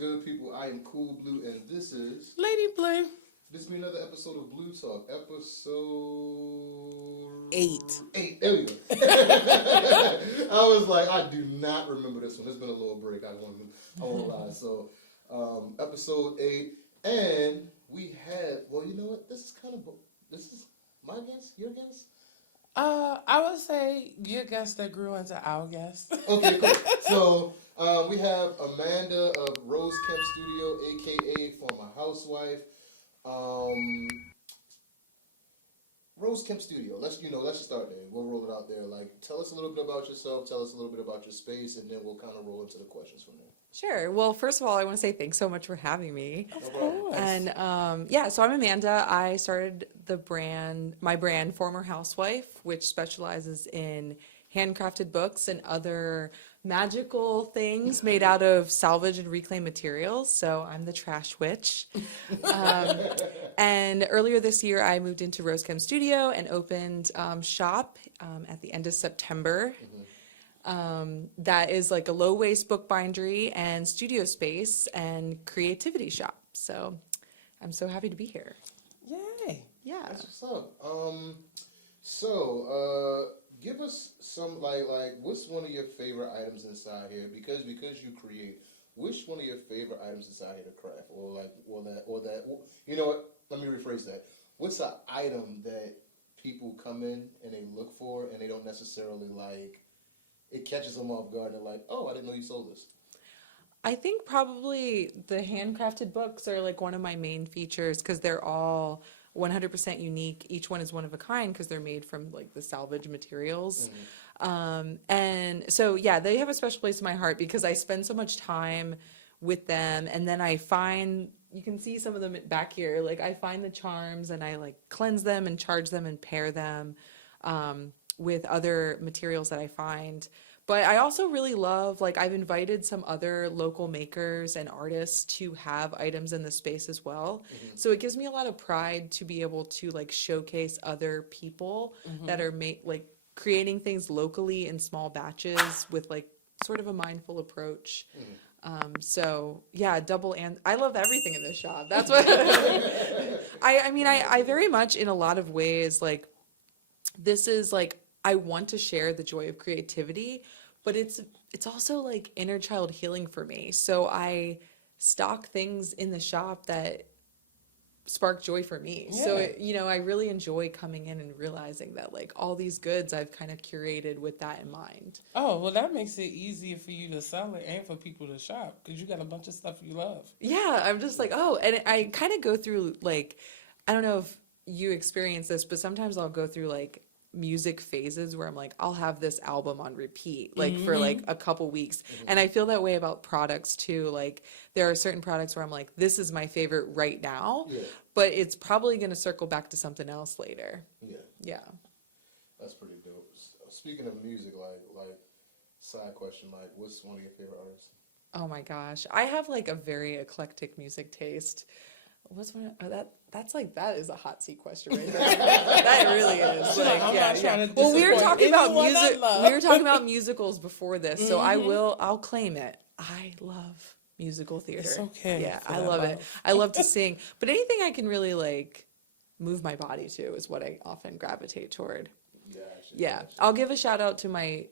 good, people? I am Cool Blue, and this is Lady Blue. This will be another episode of Blue Talk, episode 8. 8. There we go. I was like, I do not remember this one. There's been a little break. I won't lie. So, episode 8, and we had. Well, you know what? This is my guess. Your guess. I would say your guest that grew into our guest. Okay, cool. So we have Amanda of Rose Kemp Studio, aka Former Housewife. Rose Kemp Studio. Let's just start there. We'll roll it out there. Like, tell us a little bit about yourself. Tell us a little bit about your space, and then we'll kind of roll into the questions from there. Sure. Well, first of all, I want to say thanks so much for having me. Of course. And so I'm Amanda. I started my brand, Former Housewife, which specializes in handcrafted books and other magical things made out of salvage and reclaimed materials. So I'm the trash witch. And earlier this year, I moved into Rose Kemp Studio and opened shop at the end of September. That is like a low-waste bookbindery and studio space and creativity shop. So I'm so happy to be here. Yay. Yeah. That's what's up. Give us some like what's one of your favorite items inside here? Because you create, which one of your favorite items inside here to craft, or that you know what? Let me rephrase that. What's an item that people come in and they look for and they don't necessarily like? It catches them off guard and they're like, oh, I didn't know you sold this. I think probably the handcrafted books are like one of my main features because they're all 100% unique. Each one is one of a kind because they're made from like the salvage materials. And so, yeah, they have a special place in my heart because I spend so much time with them. And then I find, you can see some of them back here, like I find the charms and I like cleanse them and charge them and pair them with other materials that I find. But I also really love, like, I've invited some other local makers and artists to have items in the space as well. So it gives me a lot of pride to be able to, like, showcase other people that are creating things locally in small batches with, like, sort of a mindful approach. So, yeah, I love everything in this shop. That's what, I very much, in a lot of ways, like, this is, like, I want to share the joy of creativity, but it's also like inner child healing for me. So I stock things in the shop that spark joy for me. Yeah. So, I really enjoy coming in and realizing that like all these goods I've kind of curated with that in mind. Oh, well, that makes it easier for you to sell it and for people to shop because you got a bunch of stuff you love. Yeah, I'm just like, and I kind of go through like, I don't know if you experience this, but sometimes I'll go through like music phases where I'm like, I'll have this album on repeat, like for like a couple weeks. And I feel that way about products too. Like there are certain products where I'm like, this is my favorite right now, but it's probably going to circle back to something else later. Yeah. That's pretty dope. Speaking of music, like side question, like what's one of your favorite artists? Oh my gosh. I have like a very eclectic music taste. What's one? That is a hot seat question right there. That really is. Like, well, we were talking about music. We were talking about musicals before this, so I'll claim it. I love musical theater. It's okay. Yeah, I love it. I love to sing, but anything I can really like move my body to is what I often gravitate toward. Yeah. I'll give a shout out to my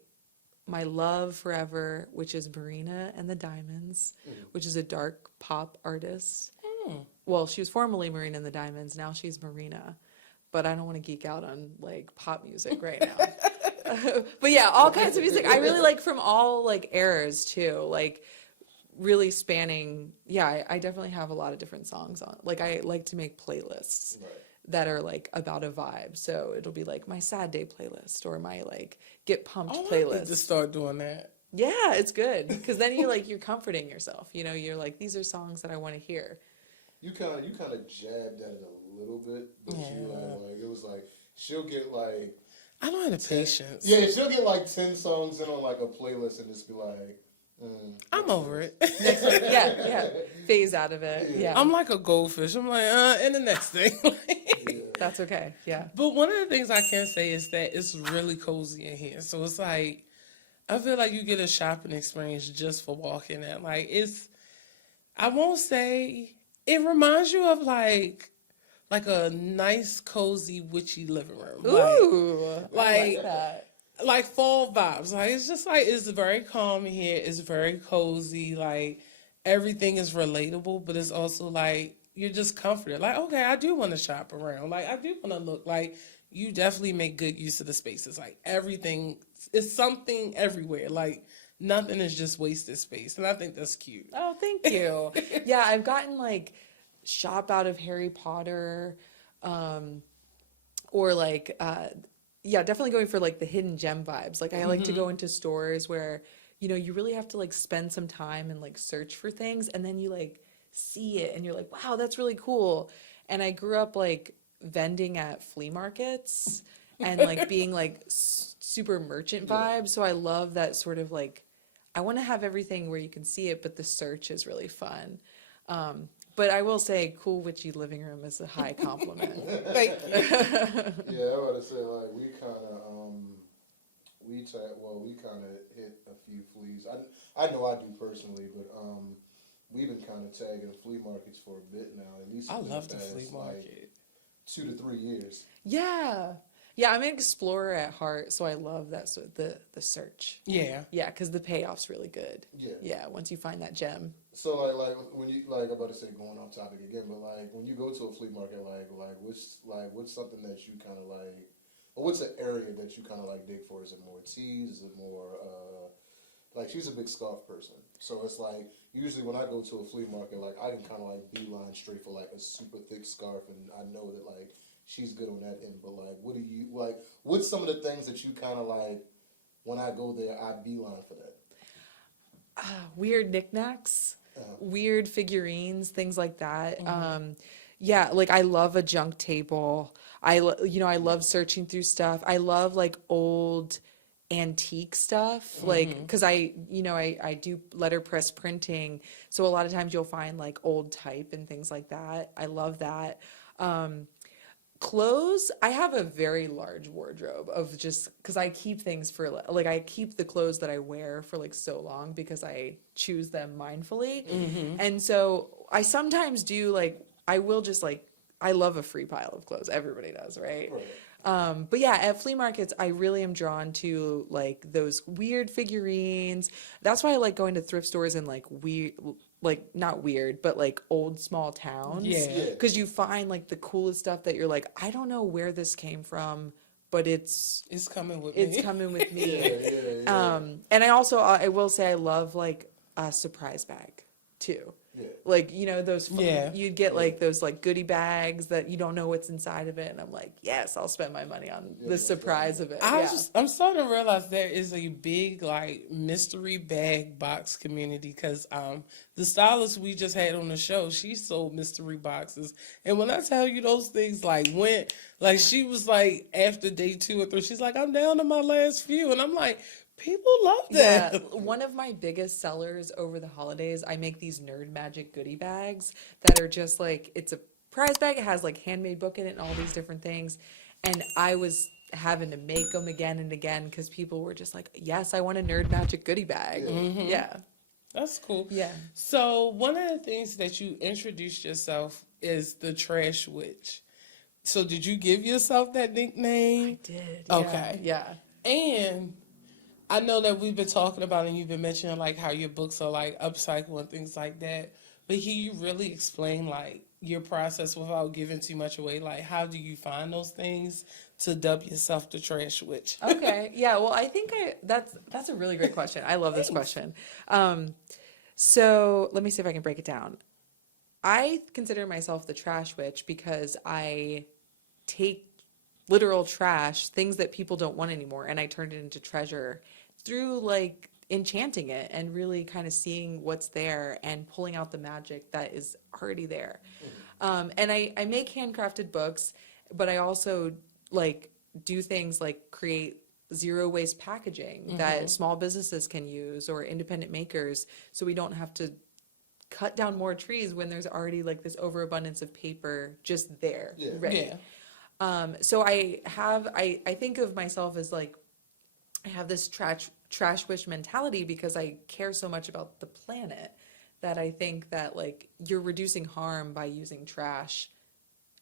love forever, which is Marina and the Diamonds, which is a dark pop artist. Well, she was formerly Marina and the Diamonds. Now she's Marina. But I don't want to geek out on, like, pop music right now. But, yeah, all kinds of music. I really like from all, like, eras, too. Like, really spanning. Yeah, I definitely have a lot of different songs on. Like, I like to make playlists that are, like, about a vibe. So it'll be, like, my sad day playlist or my, like, get pumped playlist. I need to start doing that. Yeah, it's good. Because then you're comforting yourself. You're like, these are songs that I want to hear. You kind of jabbed at it a little bit, but you like it was like she'll get like I don't have the patience. Yeah, she'll get like 10 songs in on like a playlist and just be like, I'm over it. Yeah, phase out of it. Yeah, I'm like a goldfish. I'm like, and the next thing. That's okay. Yeah. But one of the things I can say is that it's really cozy in here. So it's like I feel like you get a shopping experience just for walking in. Like I won't say it reminds you of like a nice, cozy, witchy living room. Ooh, I like that. like fall vibes. Like it's just like it's very calm here. It's very cozy. Like everything is relatable, but it's also like you're just comforted. Like, okay, I do want to shop around. Like I do want to look. Like you definitely make good use of the spaces. Like everything is something everywhere. Like nothing is just wasted space. And I think that's cute. Oh, thank you. Yeah, I've gotten like shop out of Harry Potter, or like yeah, definitely going for like the hidden gem vibes. Like I like to go into stores where, you know, you really have to like spend some time and like search for things, and then you like see it and you're like, wow, that's really cool. And I grew up like vending at flea markets and like being like super merchant vibes. So I love that sort of like, I want to have everything where you can see it, but the search is really fun. But I will say, cool witchy living room is a high compliment. Thank you. Yeah, I want to say like we kind of we kind of hit a few fleas. I know I do personally, but we've been kind of tagging flea markets for a bit now. At least I within love the past, flea like, market. 2 to 3 years. Yeah. Yeah, I'm an explorer at heart, so I love that the search. Yeah. Yeah, because the payoff's really good. Yeah. Yeah, once you find that gem. So like when you I'm about to say going off topic again, but like when you go to a flea market, what's something that you kind of like, or what's an area that you kind of like dig for? Is it more teas? Is it more like she's a big scarf person, so it's like usually when I go to a flea market, like I can kind of like beeline straight for like a super thick scarf, and I know that like she's good on that end. But like, what do you like? What's some of the things that you kind of like when I go there? I beeline for that. Weird knickknacks, weird figurines, things like that. Mm-hmm. Yeah, like I love a junk table. I love searching through stuff. I love like old antique stuff, like because I do letterpress printing, so a lot of times you'll find like old type and things like that. I love that. Clothes, I have a very large wardrobe of just because I keep things for like I keep the clothes that I wear for like so long because I choose them mindfully. And so I sometimes do like I will just like I love a free pile of clothes. Everybody does, right? But yeah, at flea markets, I really am drawn to like those weird figurines. That's why I like going to thrift stores in like weird, like not weird, but like old small towns. Yeah. Because you find like the coolest stuff that you're like, I don't know where this came from, but it's coming with me. it's coming with me. Yeah. And I will say I love like a surprise bag too. Yeah. Like, you know, those fun, Yeah. you'd get like those like goodie bags that you don't know what's inside of it, and I'm like, yes, I'll spend my money on the surprise of it. I'm starting to realize there is a big like mystery bag box community because the stylist we just had on the show, she sold mystery boxes, and when I tell you those things like went like she was like after day 2 or 3, she's like, I'm down to my last few, and I'm like, people love that. Yeah, one of my biggest sellers over the holidays, I make these Nerd Magic goodie bags that are just like, it's a prize bag. It has like handmade book in it and all these different things. And I was having to make them again and again because people were just like, yes, I want a Nerd Magic goodie bag. Yeah. That's cool. Yeah. So one of the things that you introduced yourself is the Trash Witch. So did you give yourself that nickname? I did. Okay. Yeah. And I know that we've been talking about and you've been mentioning like how your books are like upcycle and things like that. But can you really explain like your process without giving too much away? Like how do you find those things to dub yourself the Trash Witch? Okay. Yeah. Well, I think that's a really great question. I love this question. So let me see if I can break it down. I consider myself the Trash Witch because I take literal trash, things that people don't want anymore, and I turn it into treasure through like enchanting it and really kind of seeing what's there and pulling out the magic that is already there. And I make handcrafted books, but I also like do things like create zero waste packaging that small businesses can use or independent makers, so we don't have to cut down more trees when there's already like this overabundance of paper just there, ready. So I think of myself as like, I have this trash wish mentality because I care so much about the planet that I think that like you're reducing harm by using trash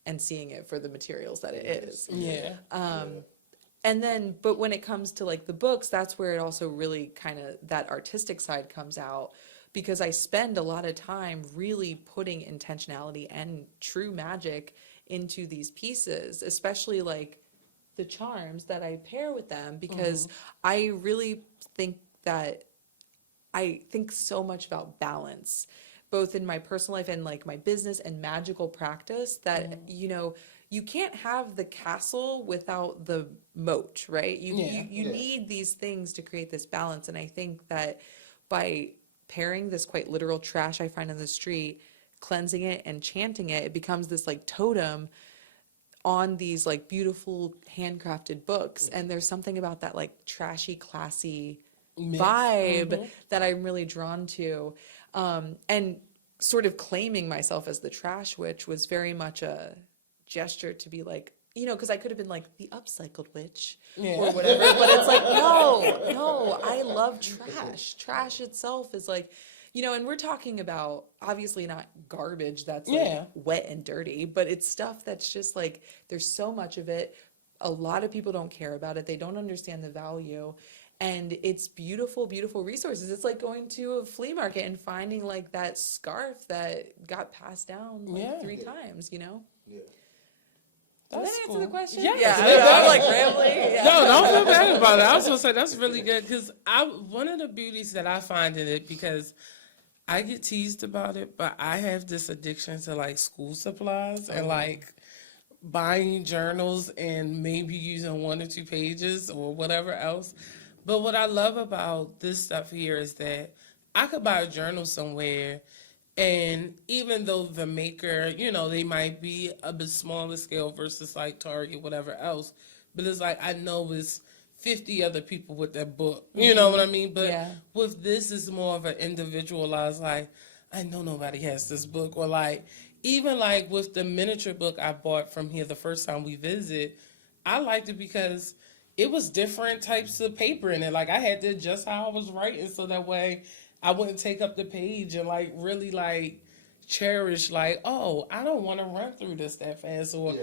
and seeing it for the materials that it is. Yeah. And then, but when it comes to like the books, that's where it also really kind of that artistic side comes out, because I spend a lot of time really putting intentionality and true magic into these pieces, especially like the charms that I pair with them, because I really think that I think so much about balance, both in my personal life and like my business and magical practice, that, you know, you can't have the castle without the moat, right? You need these things to create this balance. And I think that by pairing this quite literal trash I find in the street, cleansing it and chanting it, it becomes this like totem on these like beautiful handcrafted books. And there's something about that like trashy, classy vibe that I'm really drawn to. And sort of claiming myself as the trash witch was very much a gesture to be like, you know, because I could have been like the upcycled witch or whatever, but it's like, no, I love trash. Trash itself is like, you know, and we're talking about obviously not garbage that's like wet and dirty, but it's stuff that's just like, there's so much of it. A lot of people don't care about it. They don't understand the value. And it's beautiful, beautiful resources. It's like going to a flea market and finding like that scarf that got passed down like 3 times, you know? Yeah. Did that answer the question? Yes, yeah, I know, I'm like rambling. Yeah. No, don't feel bad about it. I was gonna say that's really good, because one of the beauties that I find in it, because I get teased about it, but I have this addiction to like school supplies and like buying journals and maybe using 1 or 2 pages or whatever else. But what I love about this stuff here is that I could buy a journal somewhere, and even though the maker, you know, they might be a bit smaller scale versus like Target, whatever else, but it's like I know it's 50 other people with that book. You know what I mean? But with this, it's more of an individualized, like, I know nobody has this book. Or like, even like with the miniature book I bought from here the first time we visited, I liked it because it was different types of paper in it. Like I had to adjust how I was writing so that way I wouldn't take up the page, and like really like cherish like, oh, I don't want to run through this that fast, or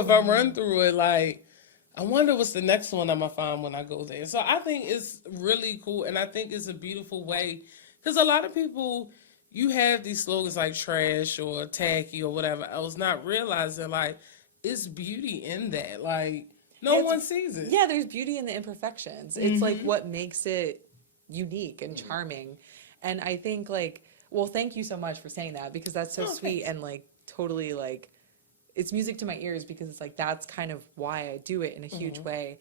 if I run through it, like I wonder what's the next one I'm gonna find when I go there. So I think it's really cool, and I think it's a beautiful way, because a lot of people, you have these slogans like trash or tacky or whatever else, not realizing like it's beauty in that. Like no one sees it. Yeah, there's beauty in the imperfections. It's like what makes it unique and charming. And I think like, well, thank you so much for saying that, because that's so sweet and like totally like, it's music to my ears, because it's like, that's kind of why I do it in a huge way.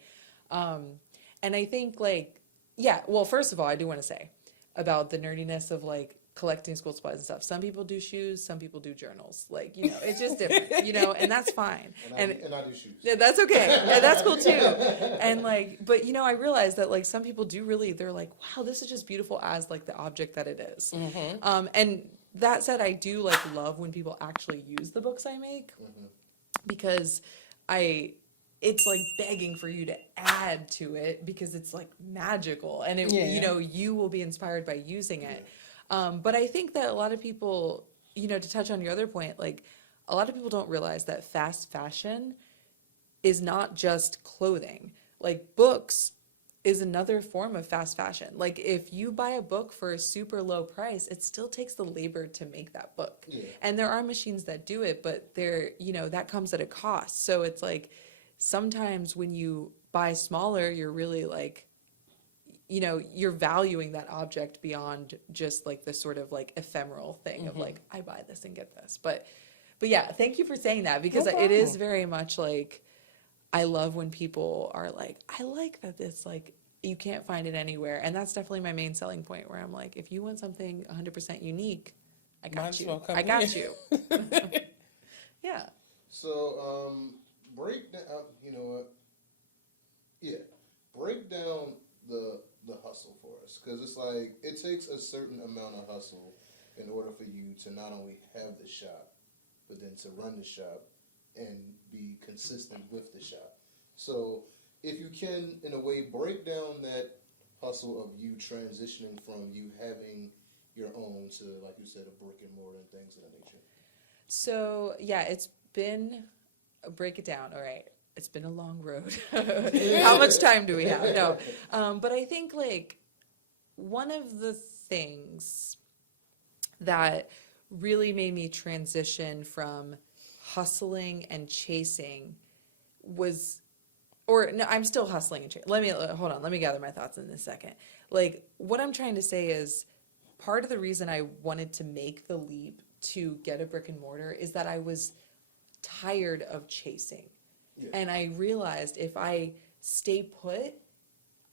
And I think like, yeah, well, first of all, I do want to say about the nerdiness of like collecting school supplies and stuff. Some people do shoes, some people do journals. Like, you know, it's just different, you know, and that's fine. And I do shoes. Yeah, that's okay. Yeah, that's cool too. And like, but you know, I realized that like some people do really, they're like, wow, this is just beautiful as like the object that it is. And that said, I do like love when people actually use the books I make, because it's like begging for you to add to it, because it's like magical, and it, you know, you will be inspired by using it. But I think that a lot of people, you know, to touch on your other point, like a lot of people don't realize that fast fashion is not just clothing. Like books is another form of fast fashion. Like if you buy a book for a super low price, it still takes the labor to make that book. And there are machines that do it, but they're, you know, that comes at a cost. So it's like sometimes when you buy smaller, you're really like, you know, you're valuing that object beyond just like the sort of like ephemeral thing of like, I buy this and get this. But yeah, thank you for saying that, because it is very much like, I love when people are like, I like that it's like, you can't find it anywhere. And that's definitely my main selling point, where I'm like, if you want something 100% unique, I got you. I got you. Yeah. So, break down, you know what? Yeah. Break down the hustle for us, because it's like it takes a certain amount of hustle in order for you to not only have the shop, but then to run the shop and be consistent with the shop. So if you can, in a way, break down that hustle of you transitioning from you having your own to, like you said, a brick and mortar and things of that nature? So yeah, it's been, break it down. All right. It's been a long road. How much time do we have? No. But I think like one of the things that really made me transition from hustling and chasing was, or no, I'm still hustling and chasing. Hold on. Let me gather my thoughts in a second. Like what I'm trying to say is part of the reason I wanted to make the leap to get a brick and mortar is that I was tired of chasing. Yeah. And I realized if I stay put,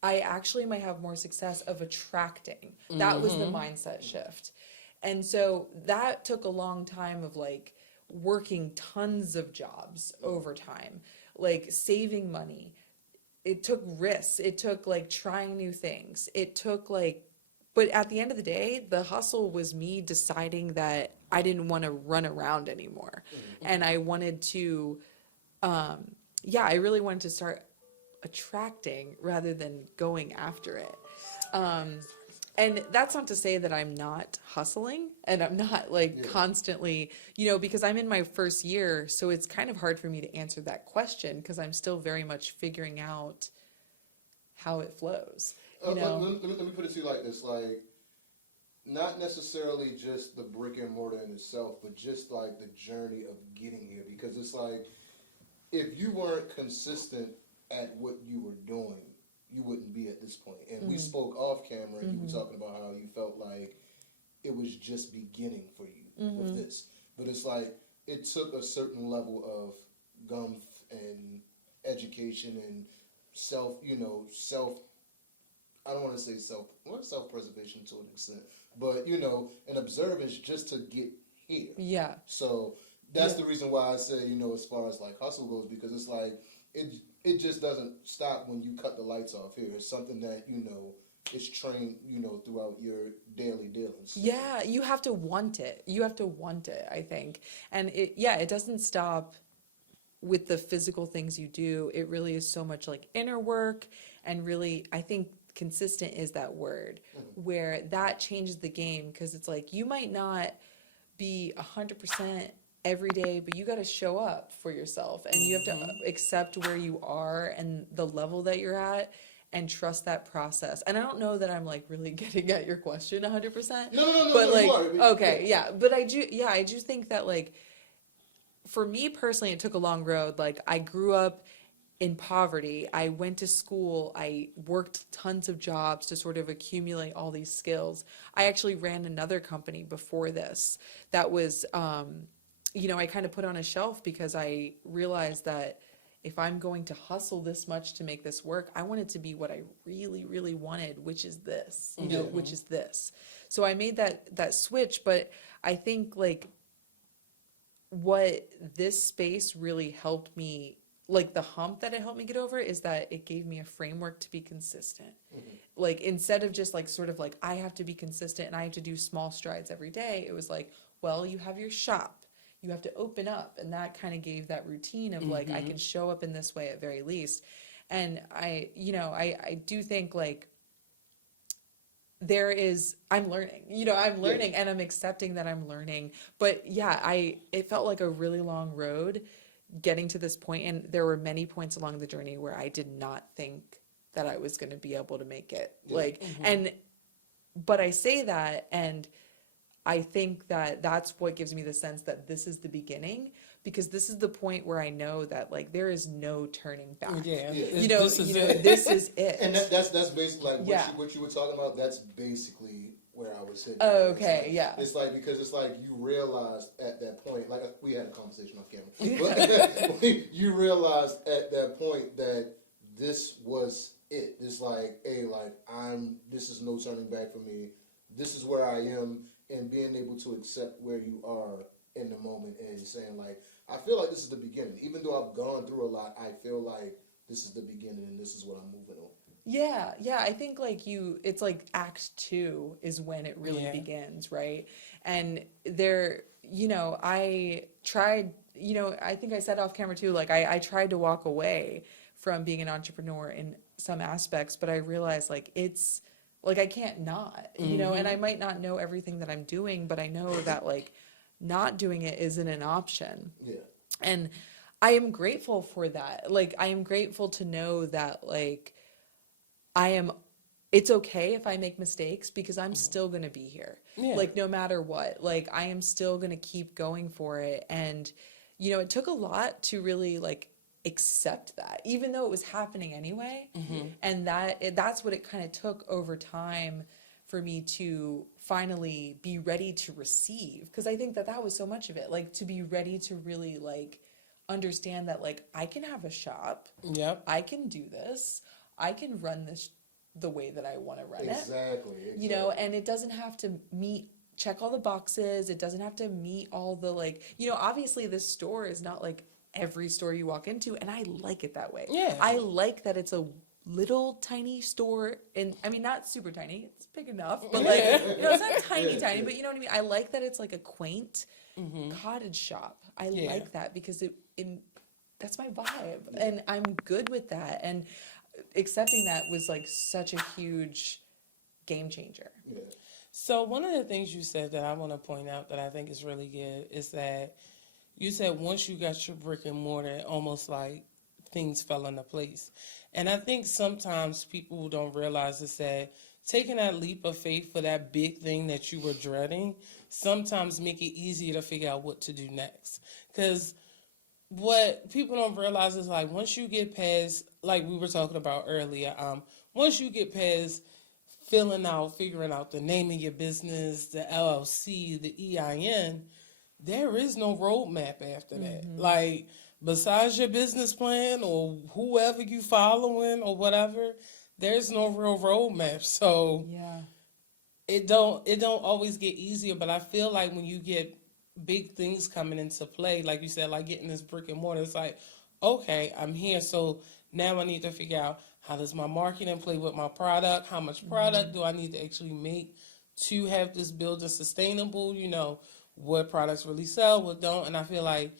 I actually might have more success of attracting. That was the mindset shift. And so that took a long time of like working tons of jobs over time, like saving money. It took risks. It took like trying new things. It took like, but at the end of the day, the hustle was me deciding that I didn't want to run around anymore. And I wanted to, I really wanted to start attracting rather than going after it. And that's not to say that I'm not hustling and I'm not like constantly, because I'm in my first year. So it's kind of hard for me to answer that question because I'm still very much figuring out how it flows. Let me put it to you like this, like, not necessarily just the brick and mortar in itself, but just like the journey of getting here. Because it's like, if you weren't consistent at what you were doing, you wouldn't be at this point. And we spoke off camera, and you were talking about how you felt like it was just beginning for you with this. But it's like, it took a certain level of gumph and education and I don't want to say self-preservation to an extent, but, an observance just to get here. Yeah. So that's the reason why I say, as far as like hustle goes, because it's like, it just doesn't stop when you cut the lights off here. It's something that, is trained, throughout your daily dealings. Yeah, you have to want it. You have to want it, I think. And it doesn't stop with the physical things you do. It really is so much like inner work, and really, I think consistent is that word, where that changes the game, because it's like you might not be 100% every day, but you got to show up for yourself, and you have to accept where you are and the level that you're at and trust that process. And I don't know that I'm like really getting at your question 100%. No, but like, you are. okay, yeah. But I do think that like, for me personally, it took a long road. Like I grew up in poverty. I went to school. I worked tons of jobs to sort of accumulate all these skills. I actually ran another company before this that was, I kind of put on a shelf because I realized that if I'm going to hustle this much to make this work, I want it to be what I really, really wanted, which is this, which is this. So I made that switch, but I think like what this space really helped me, like the hump that it helped me get over, is that it gave me a framework to be consistent. Like instead of just like sort of like I have to be consistent and I have to do small strides every day, it was like, well, you have your shop. You have to open up, and that kind of gave that routine of like I can show up in this way at very least. And I do think like I'm learning, and I'm accepting that I'm learning. But yeah, it felt like a really long road getting to this point, and there were many points along the journey where I did not think that I was going to be able to make it. But I say that, and I think that that's what gives me the sense that this is the beginning, because this is the point where I know that like there is no turning back. This is it. And that's basically like what you were talking about. That's basically where I was hitting. It's like because it's like you realized at that point, like we had a conversation off camera, but you realized at that point that this was it. It's like, hey, like this is no turning back for me. This is where I am. And being able to accept where you are in the moment and saying, like, I feel like this is the beginning. Even though I've gone through a lot, I feel like this is the beginning and this is what I'm moving on. Yeah. I think like it's like Act 2 is when it really begins, right? And there, I tried, I think I said off camera too, like I tried to walk away from being an entrepreneur in some aspects, but I realized like it's Like I can't not, you know, and I might not know everything that I'm doing, but I know that like not doing it isn't an option. Yeah. And I am grateful for that. Like I am grateful to know that like I am it's okay if I make mistakes because I'm still going to be here. Yeah. Like no matter what. Like I am still going to keep going for it. And you know, it took a lot to really like accept that even though it was happening anyway. And that's what it kind of took over time for me to finally be ready to receive, because I think that that was so much of it, like to be ready to really like understand that like I can have a shop. Yep. I can do this. I can run this the way that I want to run Exactly. it. You know, and it doesn't have to check all the boxes. It doesn't have to meet all the like, you know, obviously this store is not like every store you walk into, and I like it that way. Yeah. I like that it's a little tiny store, and I mean not super tiny, it's big enough, but like you know, it's not tiny, but you know what I mean. I like that it's like a quaint cottage shop. I like that because it that's my vibe, and I'm good with that. And accepting that was like such a huge game changer. Yeah. So one of the things you said that I want to point out that I think is really good is that you said once you got your brick and mortar, almost like things fell into place. And I think sometimes people don't realize is that taking that leap of faith for that big thing that you were dreading sometimes make it easier to figure out what to do next. Because what people don't realize is like once you get past, like we were talking about earlier, once you get past figuring out the name of your business, the LLC, the EIN, there is no roadmap after that. Like besides your business plan or whoever you following or whatever, there's no real roadmap. So Yeah. it don't always get easier, but I feel like when you get big things coming into play, like you said, like getting this brick and mortar, it's like, okay, I'm here. So now I need to figure out how does my marketing play with my product? How much product do I need to actually make to have this building sustainable? You know, what products really sell, what don't. And I feel like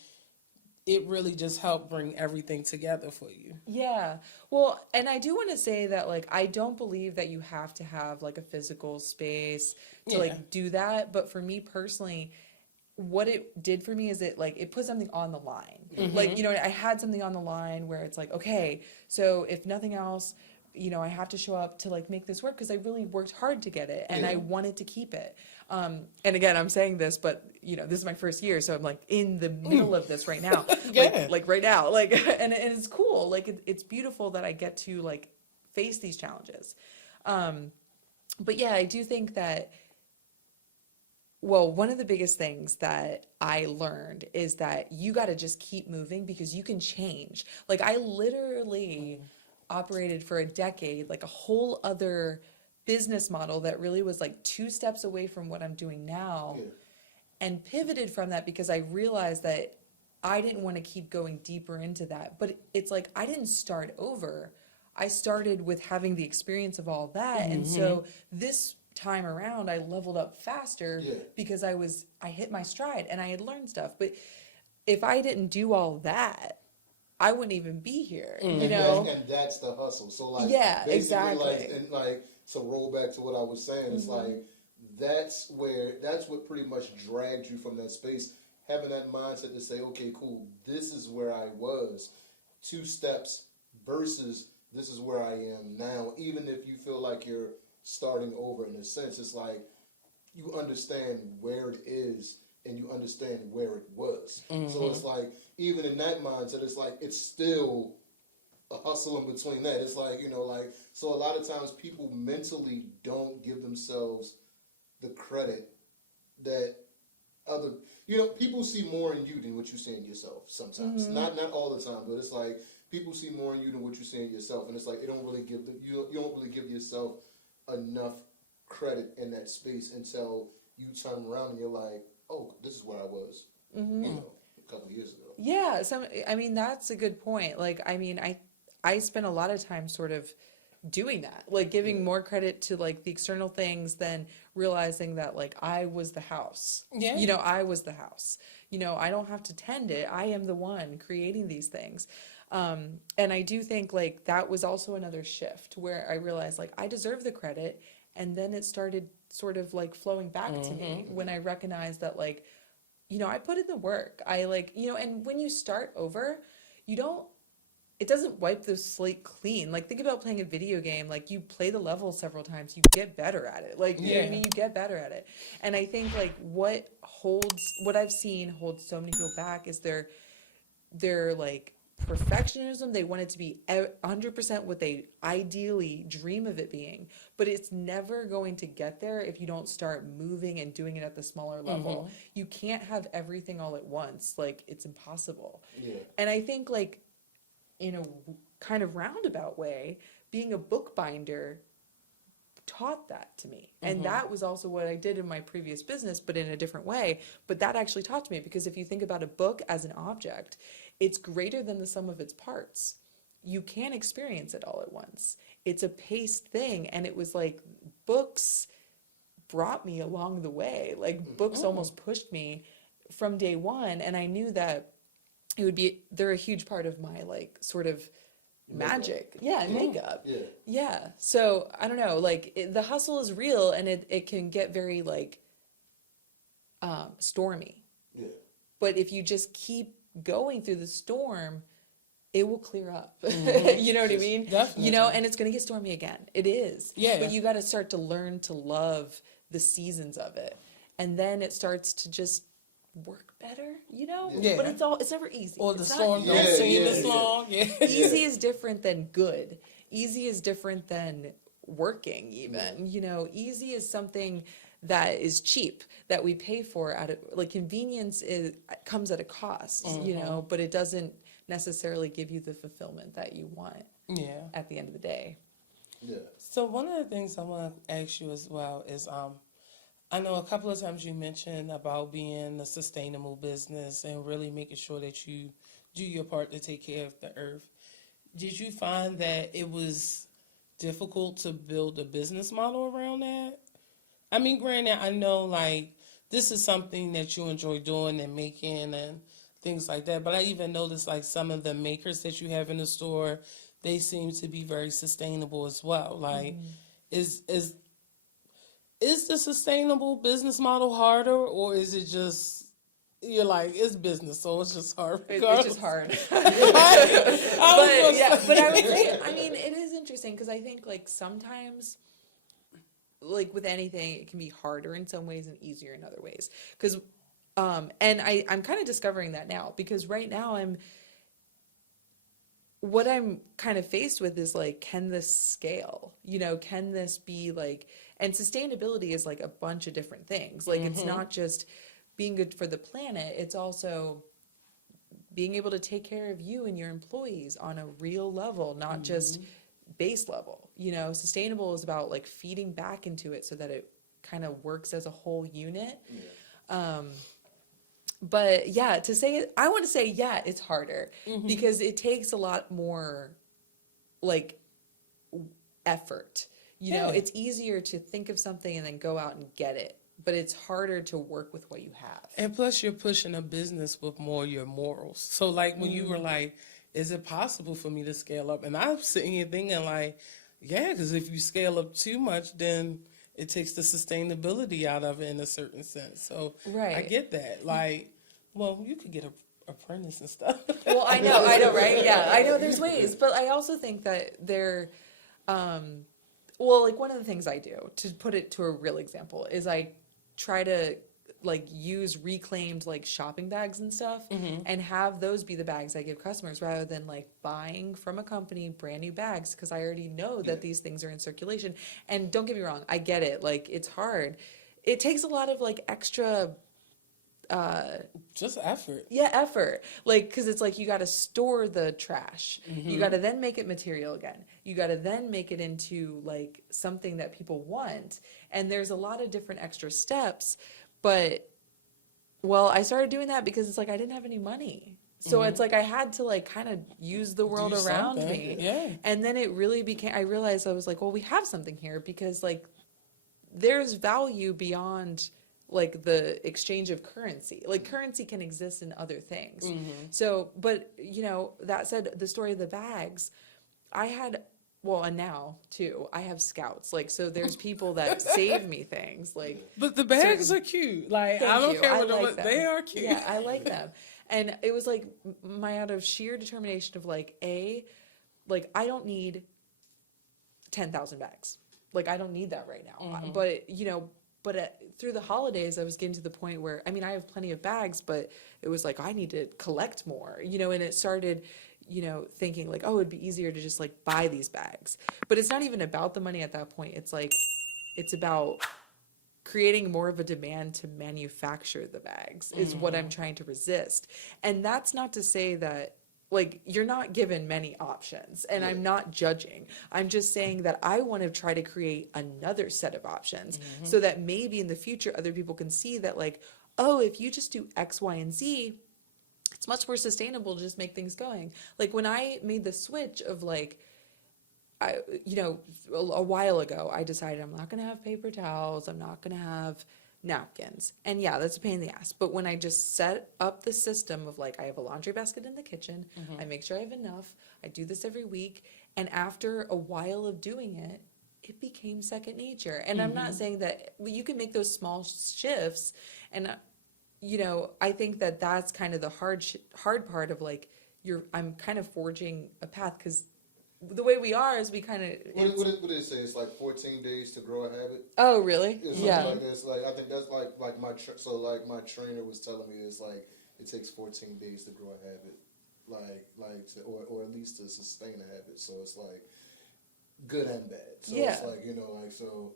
it really just helped bring everything together for you. Yeah. Well, and I do want to say that like I don't believe that you have to have like a physical space to like do that, but for me personally, what it did for me is it put something on the line. Like, you know, I had something on the line where it's like, okay, so if nothing else, you know, I have to show up to like make this work because I really worked hard to get it and I wanted to keep it. And again, I'm saying this, but you know, this is my first year, so I'm like in the middle of this right now, like right now, like, and it's cool. Like it's beautiful that I get to like face these challenges. But yeah, I do think that, well, one of the biggest things that I learned is that you got to just keep moving because you can change. Like I literally operated for a decade, like a whole other business model that really was like 2 steps away from what I'm doing now, and pivoted from that because I realized that I didn't want to keep going deeper into that. But it's like I didn't start over. I started with having the experience of all that. And so this time around I leveled up faster because I hit my stride and I had learned stuff. But if I didn't do all that, I wouldn't even be here, you know? And that's the hustle. So like, Yeah, basically exactly. like, and like, to roll back to what I was saying, it's like, that's what pretty much dragged you from that space. Having that mindset to say, okay, cool, this is where I was 2 steps versus this is where I am now. Even if you feel like you're starting over in a sense, it's like you understand where it is and you understand where it was. So it's like, even in that mindset, it's like, it's still a hustle in between that. It's like, you know, like, so a lot of times people mentally don't give themselves the credit that other, you know, people see more in you than what you see in yourself sometimes. Not all the time, but it's like people see more in you than what you see in yourself, and it's like you don't really give yourself enough credit in that space until you turn around and you're like, oh, this is where I was, you know, a couple of years ago. Yeah, I mean that's a good point. Like I mean I spent a lot of time sort of doing that, like giving more credit to like the external things than realizing that like I was the house. Yeah. You know, I was the house. You know, I don't have to tend it. I am the one creating these things. And I do think like that was also another shift where I realized like I deserve the credit And then it started sort of like flowing back to me when I recognized that, like, you know, I put in the work. I like, you know, and when you start over, it doesn't wipe the slate clean. Like, think about playing a video game. Like, you play the level several times, you get better at it. Like, you know what I mean? You get better at it. And I think, like, what I've seen holds so many people back is their like perfectionism. They want it to be 100% what they ideally dream of it being, but it's never going to get there if you don't start moving and doing it at the smaller level. You can't have everything all at once. Like, it's impossible. And I think, like, in a kind of roundabout way, being a bookbinder taught that to me. And that was also what I did in my previous business, but in a different way. But that actually taught to me, because if you think about a book as an object, it's greater than the sum of its parts. You can't experience it all at once. It's a paced thing. And it was like, books brought me along the way. Like, books almost pushed me from day one. And I knew that they're a huge part of my, like, sort of magic. Makeup. Yeah. So I don't know, like, the hustle is real, and it can get very, like, stormy. But if you just keep going through the storm, it will clear up. You know what I mean? Definitely. You know, and it's going to get stormy again. It is. Yeah. But you got to start to learn to love the seasons of it. And then it starts to just work better, you know? Yeah. But it's never easy. Or the It's not storm easy. don't seem as long. Easy is different than good. Easy is different than working, even. You know, easy is something that is cheap, that we pay for like, convenience comes at a cost, you know, but it doesn't necessarily give you the fulfillment that you want at the end of the day. So one of the things I want to ask you as well is, I know a couple of times you mentioned about being a sustainable business and really making sure that you do your part to take care of the earth. Did you find that it was difficult to build a business model around that? I mean, granted, I know, like, this is something that you enjoy doing and making and things like that, but I even noticed, like, some of the makers that you have in the store, they seem to be very sustainable as well. Like, is the sustainable business model harder, or is it just, you're like, it's business, so it's just hard? It's just hard. But I would say, I mean, it is interesting, because I think, like, sometimes, like, with anything, it can be harder in some ways and easier in other ways. Because, and I'm kind of discovering that now, because right now what I'm kind of faced with is, like, can this scale? You know, can this be, like, and sustainability is, like, a bunch of different things. Like, it's not just being good for the planet, it's also being able to take care of you and your employees on a real level, not just base level. You know, sustainable is about, like, feeding back into it so that it kind of works as a whole unit. But yeah, I want to say, yeah, it's harder because it takes a lot more, like, effort. You know, it's easier to think of something and then go out and get it, but it's harder to work with what you have. And plus, you're pushing a business with more your morals. So, like, when you were like, is it possible for me to scale up? And I'm sitting here thinking, like, yeah, because if you scale up too much, then it takes the sustainability out of it in a certain sense. So I get that. Like, well, you could get an apprentice and stuff. Well, I know, right? Yeah, I know there's ways. But I also think that well, like, one of the things I do, to put it to a real example, is I try to, like, use reclaimed, like, shopping bags and stuff and have those be the bags I give customers, rather than, like, buying from a company brand new bags, because I already know that these things are in circulation. And don't get me wrong, I get it. Like, it's hard. It takes a lot of, like, extra just effort. Yeah, effort. Like, because it's like, you got to store the trash. You got to then make it material again. You got to then make it into, like, something that people want. And there's a lot of different extra steps. But, well, I started doing that because it's like I didn't have any money. So it's like I had to, like, kind of use the world around me. Yeah. And then it really became, I realized, I was like, well, we have something here, because, like, there's value beyond, like, the exchange of currency. Like, currency can exist in other things. So, but, you know, that said, the story of the bags, I had well, and now too, I have scouts. Like, so there's people that save me things. Like, But the bags certain- are cute. Like, I thank don't you. care I what like them. they are cute. Yeah, I like them. And it was like my out of sheer determination of like, like I don't need 10,000 bags. Like, I don't need that right now. Mm-hmm. But, you know, through the holidays, I was getting to the point where, I mean, I have plenty of bags, but it was like, I need to collect more, you know, and it started, you know, thinking like, oh, it'd be easier to just like buy these bags. But it's not even about the money at that point. It's like, it's about creating more of a demand to manufacture the bags is what I'm trying to resist. And that's not to say that, like, you're not given many options, and I'm not judging. I'm just saying that I want to try to create another set of options so that maybe in the future other people can see that, like, oh, if you just do X, Y, and Z, it's much more sustainable to just make things going. Like, when I made the switch of like, you know, a while ago, I decided I'm not going to have paper towels. I'm not going to have napkins. And yeah, that's a pain in the ass. But when I just set up the system of like, I have a laundry basket in the kitchen, I make sure I have enough, I do this every week. And after a while of doing it, it became second nature. And I'm not saying that you can make those small shifts. And, you know, I think that that's kind of the hard part of like, I'm kind of forging a path, because the way we are is we kind of. What did it say? It's like 14 days to grow a habit. Oh, really? It's Yeah. like this. Like, I think that's like my my trainer was telling me, it's like it takes 14 days to grow a habit, or at least to sustain a habit. So it's like good and bad. So Yeah. it's like, you know, like, so,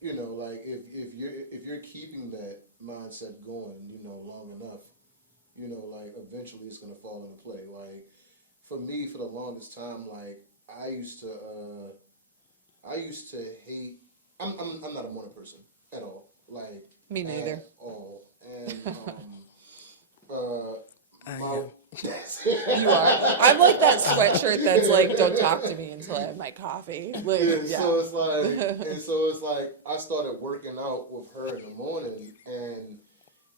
you know, like if you're keeping that mindset going, you know, long enough, you know, like eventually it's gonna fall into play. Like, for me, for the longest time, like I used to hate. I'm not a morning person at all. Like, Me neither. At all. And I am. You are. I'm like that sweatshirt that's like, don't talk to me until I have my coffee. Like, yeah. So it's like I started working out with her in the morning, and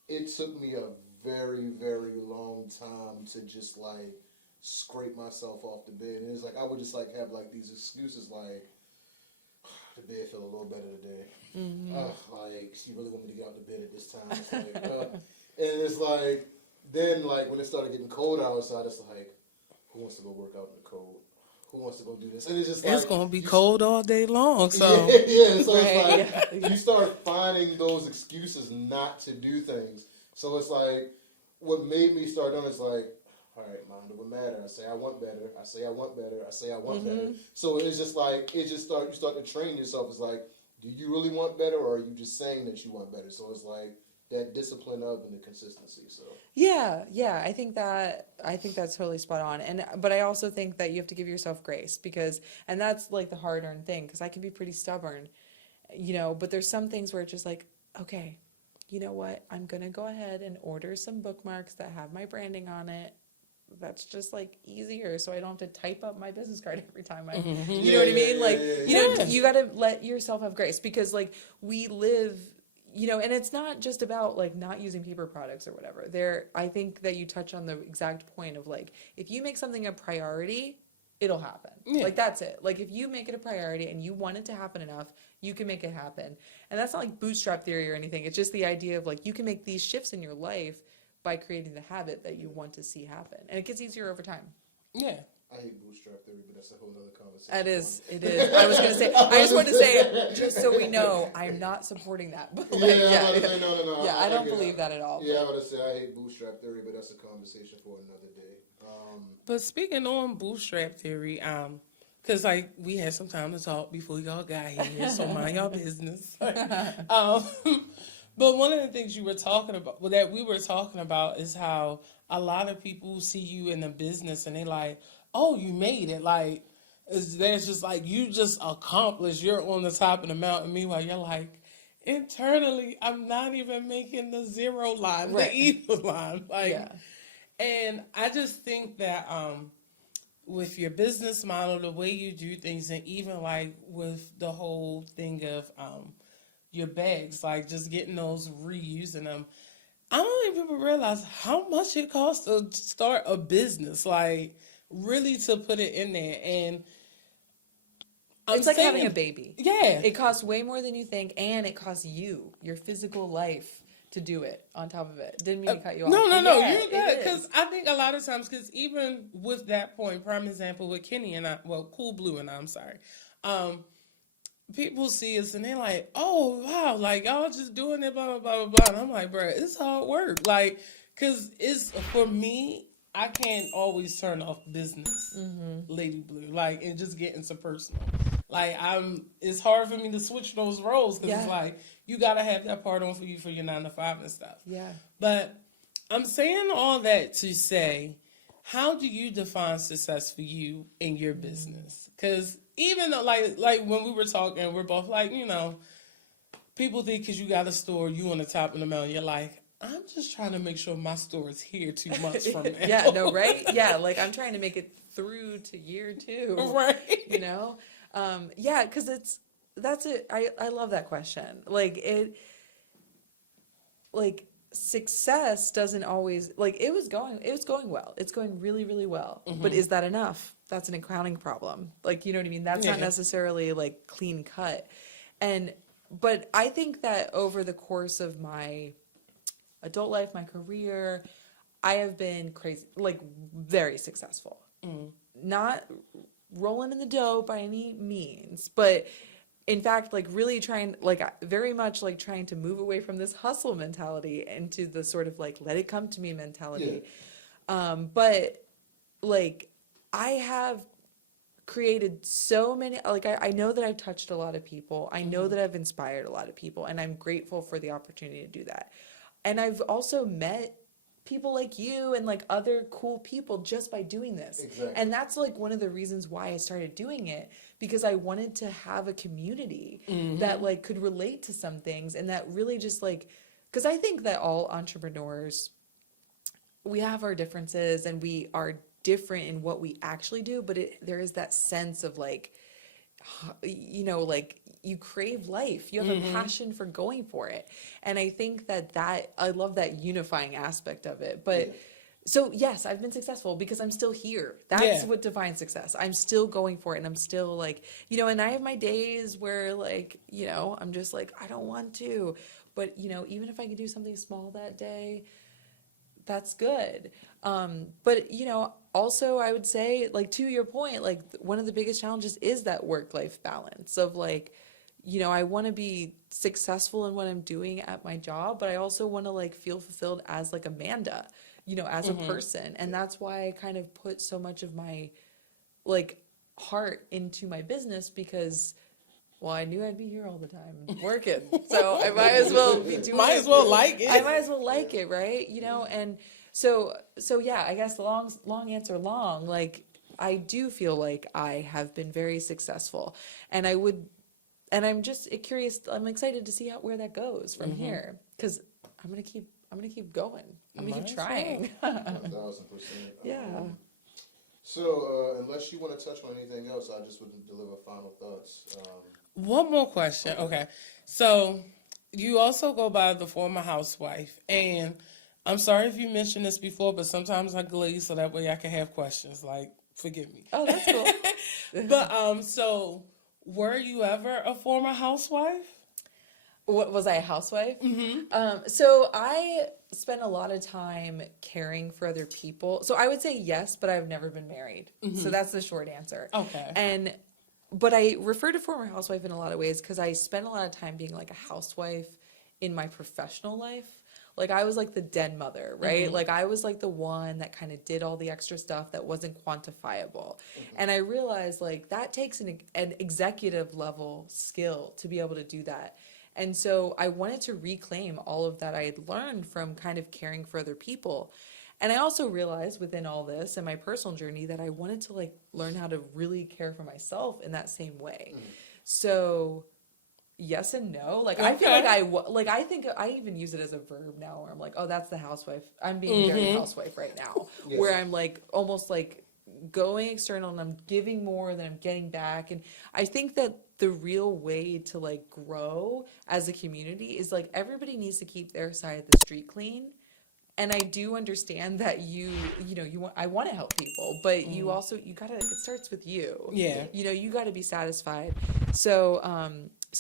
it took me a very, very long time to just like scrape myself off the bed. And it's like I would just like have like these excuses like, the bed feel a little better today. Like, she really want me to get out of bed at this time. It's like, and it's like, then like when it started getting cold outside, it's like, who wants to go work out in the cold? Who wants to go do this? And it's just like, It's gonna be cold all day long. So yeah. So Right, it's like you start finding those excuses not to do things. So it's like, what made me start doing is like, all right, Mom, it would matter. I say I want better. I say I want better. I say I want better. So it's just like, you start to train yourself. It's like, do you really want better, or are you just saying that you want better? So it's like that discipline of and the consistency. So Yeah, I think that's totally spot on. But I also think that you have to give yourself grace, and that's like the hard-earned thing, because I can be pretty stubborn, you know, but there's some things where it's just like, okay, you know what? I'm going to go ahead and order some bookmarks that have my branding on it. That's just like easier, so I don't have to type up my business card every time you know what I mean? Like, you know, you got to let yourself have grace, because like we live, you know, and it's not just about like not using paper products or whatever. I think that you touch on the exact point of like, if you make something a priority, it'll happen. Yeah. Like, that's it. Like, if you make it a priority and you want it to happen enough, you can make it happen. And that's not like bootstrap theory or anything. It's just the idea of like, you can make these shifts in your life by creating the habit that you want to see happen. And it gets easier over time. yeah. I hate bootstrap theory, but that's a whole other conversation. It is. I was going to say, I just wanted to say, just so we know, I'm not supporting that. But like, No. Yeah, I don't believe that at all. Yeah, I would say I hate bootstrap theory, but that's a conversation for another day. But speaking on bootstrap theory, because like we had some time to talk before y'all got here, so mind y'all business. But one of the things you were talking about, well, that we were talking about, is how a lot of people see you in the business and they like, oh, you made it. Like, there's just like, you just accomplished, you're on the top of the mountain. Meanwhile, you're like, internally, I'm not even making the zero line, Right. the evil line. Like, Yeah. and I just think that with your business model, the way you do things, and even like with the whole thing of your bags, like just getting those, reusing them, I don't think people realize how much it costs to start a business, like really to put it in there. And It's like having a baby. Yeah. It costs way more than you think, and it costs you, your physical life, to do it on top of it. Didn't mean to cut you off. No, Yeah, you're good. it Because is. I think a lot of times, because even with that point, prime example with Kenny and I, well, Cool Blue and I, I'm sorry. People see us and they're like, oh, wow, like, y'all just doing it, blah, blah, blah, blah, blah. And I'm like, bro, it's hard work. Like, because it's, for me, I can't always turn off business, Lady Blue, like, and just get into personal. Like, it's hard for me to switch those roles because it's like, you got to have that part on for you for your 9 to 5 and stuff. Yeah. But I'm saying all that to say, how do you define success for you in your business? Because even though, like when we were talking, we're both like, you know, people think because you got a store, you on the top of the mountain, you're like, I'm just trying to make sure my store is here 2 months from now. Yeah, no, right? Yeah, like I'm trying to make it through to year 2. Right. You know? Yeah, because that's it. I love that question. Like success doesn't always, like it was going well. It's going really, really well. But is that enough? That's an accounting problem. Like, you know what I mean? That's not necessarily like clean cut. But I think that over the course of my adult life, my career, I have been crazy, like very successful. Not rolling in the dough by any means, but in fact, like really trying, like very much like trying to move away from this hustle mentality into the sort of like, let it come to me mentality. But like I have created so many, like I know that I've touched a lot of people. I know that I've inspired a lot of people, and I'm grateful for the opportunity to do that. And I've also met people like you and like other cool people just by doing this. Exactly. And that's like one of the reasons why I started doing it, because I wanted to have a community that like could relate to some things, and that really just like, because I think that all entrepreneurs, we have our differences and we are different in what we actually do, but there is that sense of like, you know, like you crave life, you have a passion for going for it. And I think that I love that unifying aspect of it. But so yes, I've been successful because I'm still here. That's what defines success. I'm still going for it, and I'm still like, you know, and I have my days where like, you know, I'm just like, I don't want to, but you know, even if I could do something small that day, that's good. But you know, also I would say, like, to your point, like one of the biggest challenges is that work-life balance of like, you know, I want to be successful in what I'm doing at my job, but I also want to like feel fulfilled as like Amanda, you know, as a person. And that's why I kind of put so much of my like heart into my business, because well, I knew I'd be here all the time working. So I might as well be doing Might as well like it. I might as well like it, right? You know, and so yeah, I guess the long answer long, like I do feel like I have been very successful, and I'm just curious, I'm excited to see where that goes from here, because I'm gonna keep going. I'm gonna keep trying. 1,000%. Yeah. So, unless you want to touch on anything else, I just would deliver final thoughts. One more question. Okay. So you also go by the former housewife, and I'm sorry if you mentioned this before, but sometimes I glaze so that way I can have questions. Like, forgive me. Oh, that's cool. But so were you ever a former housewife? What was I, a housewife? So I spent a lot of time caring for other people. So I would say yes, but I've never been married. So that's the short answer. Okay. But I refer to former housewife in a lot of ways because I spent a lot of time being like a housewife in my professional life. Like I was like the den mother, right? Like I was like the one that kind of did all the extra stuff that wasn't quantifiable. And I realized like that takes an executive level skill to be able to do that. And so I wanted to reclaim all of that I had learned from kind of caring for other people. And I also realized within all this and my personal journey that I wanted to like learn how to really care for myself in that same way. So yes and no. Like I feel like I think I even use it as a verb now, where I'm like, oh, that's the housewife. I'm being very housewife right now, where I'm like almost like going external and I'm giving more than I'm getting back. And I think that the real way to like grow as a community is like everybody needs to keep their side of the street clean, And I do understand that I want to help people, but you also, it starts with you. Yeah. You gotta be satisfied. So,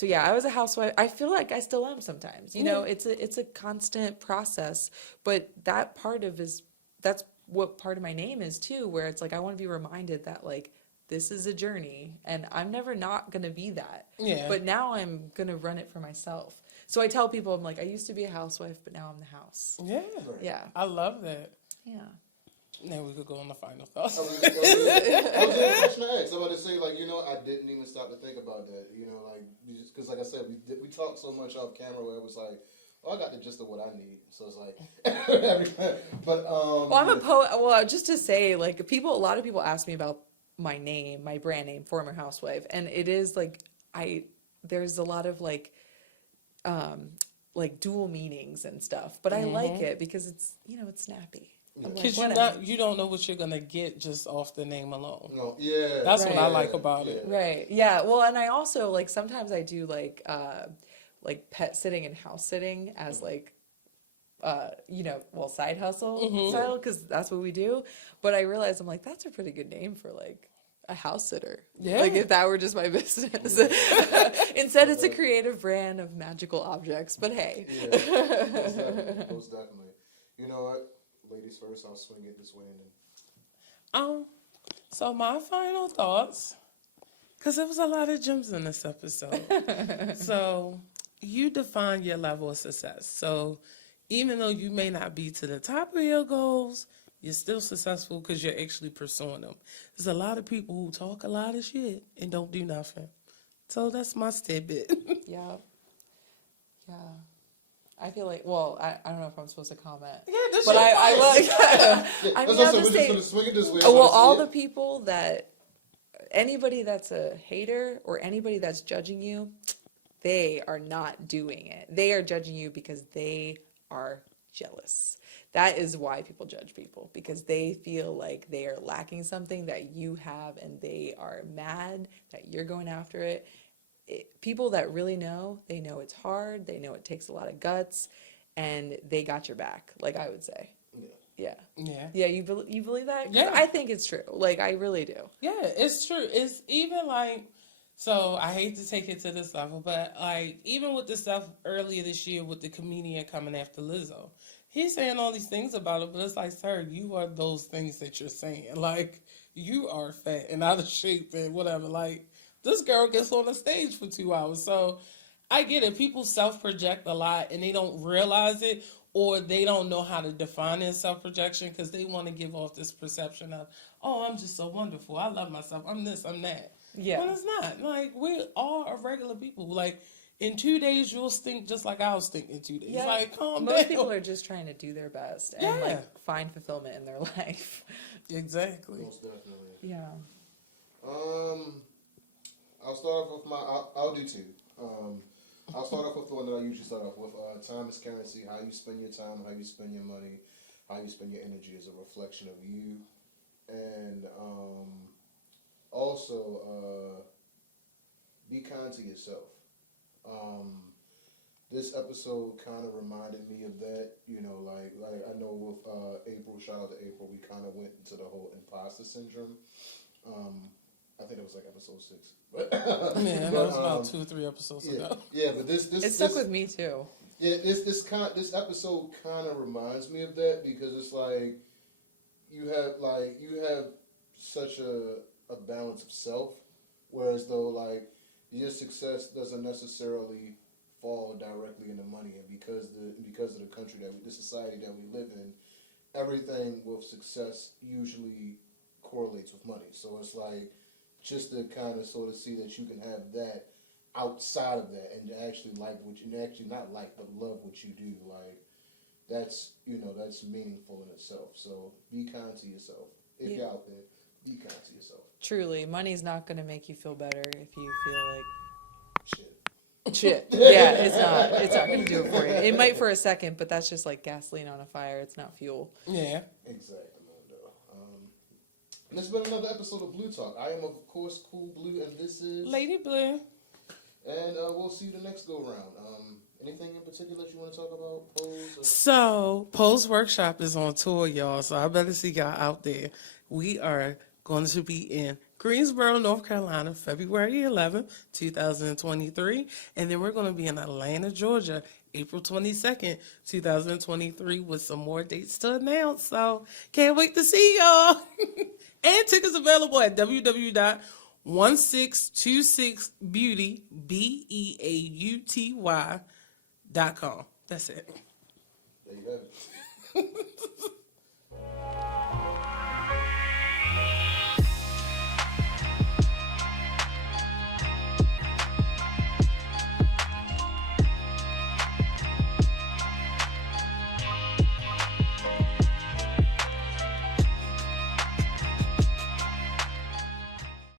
yeah, I was a housewife. I feel like I still am sometimes, it's a constant process, but that's what part of my name is too, where it's like, I want to be reminded that like, this is a journey and I'm never not going to be that. Yeah. But now I'm going to run it for myself. So I tell people, I'm like, I used to be a housewife, but now I'm the house. Yeah. Yeah. I love that. Yeah. Now we could go on the final thoughts. I was just a question to ask. I'm about to say, like, I didn't even stop to think about that. Because like I said, we talked so much off camera where it was like, oh, I got the gist of what I need. So it's like, but Well, I'm a poet. Well, just to say, like, a lot of people ask me about my name, my brand name, Former Housewife, and it is like there's a lot of like dual meanings and stuff, but I like it because it's it's snappy. Because you don't know what you're gonna get just off the name alone. No, yeah, that's what I like about it. Right. Yeah. Well, and I also like sometimes I do like pet sitting and house sitting as like side hustle style, because that's what we do. But I realized I'm like, that's a pretty good name for like a house sitter. Yeah. Like if that were just my business. Instead, it's a creative brand of magical objects. But hey. Yeah, most definitely. You know what? Ladies first, I'll swing it this way and then. So my final thoughts, because there was a lot of gems in this episode. So you define your level of success. So even though you may not be to the top of your goals, you're still successful because you're actually pursuing them. There's a lot of people who talk a lot of shit and don't do nothing. So that's my tidbit. Yeah. Yeah. I feel like, well, I don't know if I'm supposed to comment. Yeah, this but I like, I mean, I'll just say, all the people anybody that's a hater or anybody that's judging you, they are not doing it. They are judging you because they are jealous. That is why people judge people, because they feel like they are lacking something that you have and they are mad that you're going after it. People that really know, they know it's hard, they know it takes a lot of guts, and they got your back, like I would say. Yeah. You believe that? Yeah, I think it's true. Like, I really do. Yeah, it's true. It's even like, so I hate to take it to this level, but like even with the stuff earlier this year with the comedian coming after Lizzo, he's saying all these things about it, but it's like, sir, you are those things that you're saying. Like, you are fat and out of shape and whatever. Like, this girl gets on the stage for 2 hours. So I get it. People self-project a lot and they don't realize it, or they don't know how to define their self-projection because they want to give off this perception of, oh, I'm just so wonderful. I love myself. I'm this, I'm that. Yeah. But it's not. Like, we all are regular people. Like, in 2 days, you'll stink just like I'll stink in 2 days. Yeah. Like, calm down. Most people are just trying to do their best and like find fulfillment in their life. Exactly. Most definitely. Yeah. I'll start off with I'll do two. I'll start off with the one that I usually start off with. Time is currency. How you spend your time, how you spend your money, how you spend your energy is a reflection of you. And also, be kind to yourself. This episode kind of reminded me of that. Like I know with April, shout out to April, we kind of went into the whole imposter syndrome. I think it was like episode 6. But, that was about 2 or 3 episodes ago. Yeah, but this it stuck with me too. Yeah, this episode kind of reminds me of that, because it's like you have such a balance of self, whereas though like your success doesn't necessarily fall directly into money, and because of the country the society that we live in, everything with success usually correlates with money. So it's like, just to kind of sort of see that you can have that outside of that and actually like what you actually not like but love what you do, like that's meaningful in itself. So be kind to yourself. If you're out there, be kind to yourself. Truly, money's not going to make you feel better if you feel like shit. Yeah, it's not going to do it for you. It might for a second, but that's just like gasoline on a fire. It's not fuel. Yeah, exactly. And it's been another episode of Blue Talk. I am, of course, Cool Blue, and this is Lady Blue. And we'll see you the next go round. Anything in particular that you want to talk about? Pose? Or? So, Pose Workshop is on tour, y'all. So, I better see y'all out there. We are going to be in Greensboro, North Carolina, February 11th, 2023. And then we're going to be in Atlanta, Georgia, April 22nd, 2023, with some more dates to announce. So, can't wait to see y'all. And tickets available at www.1626beauty, BEAUTY.com. That's it. There you have it.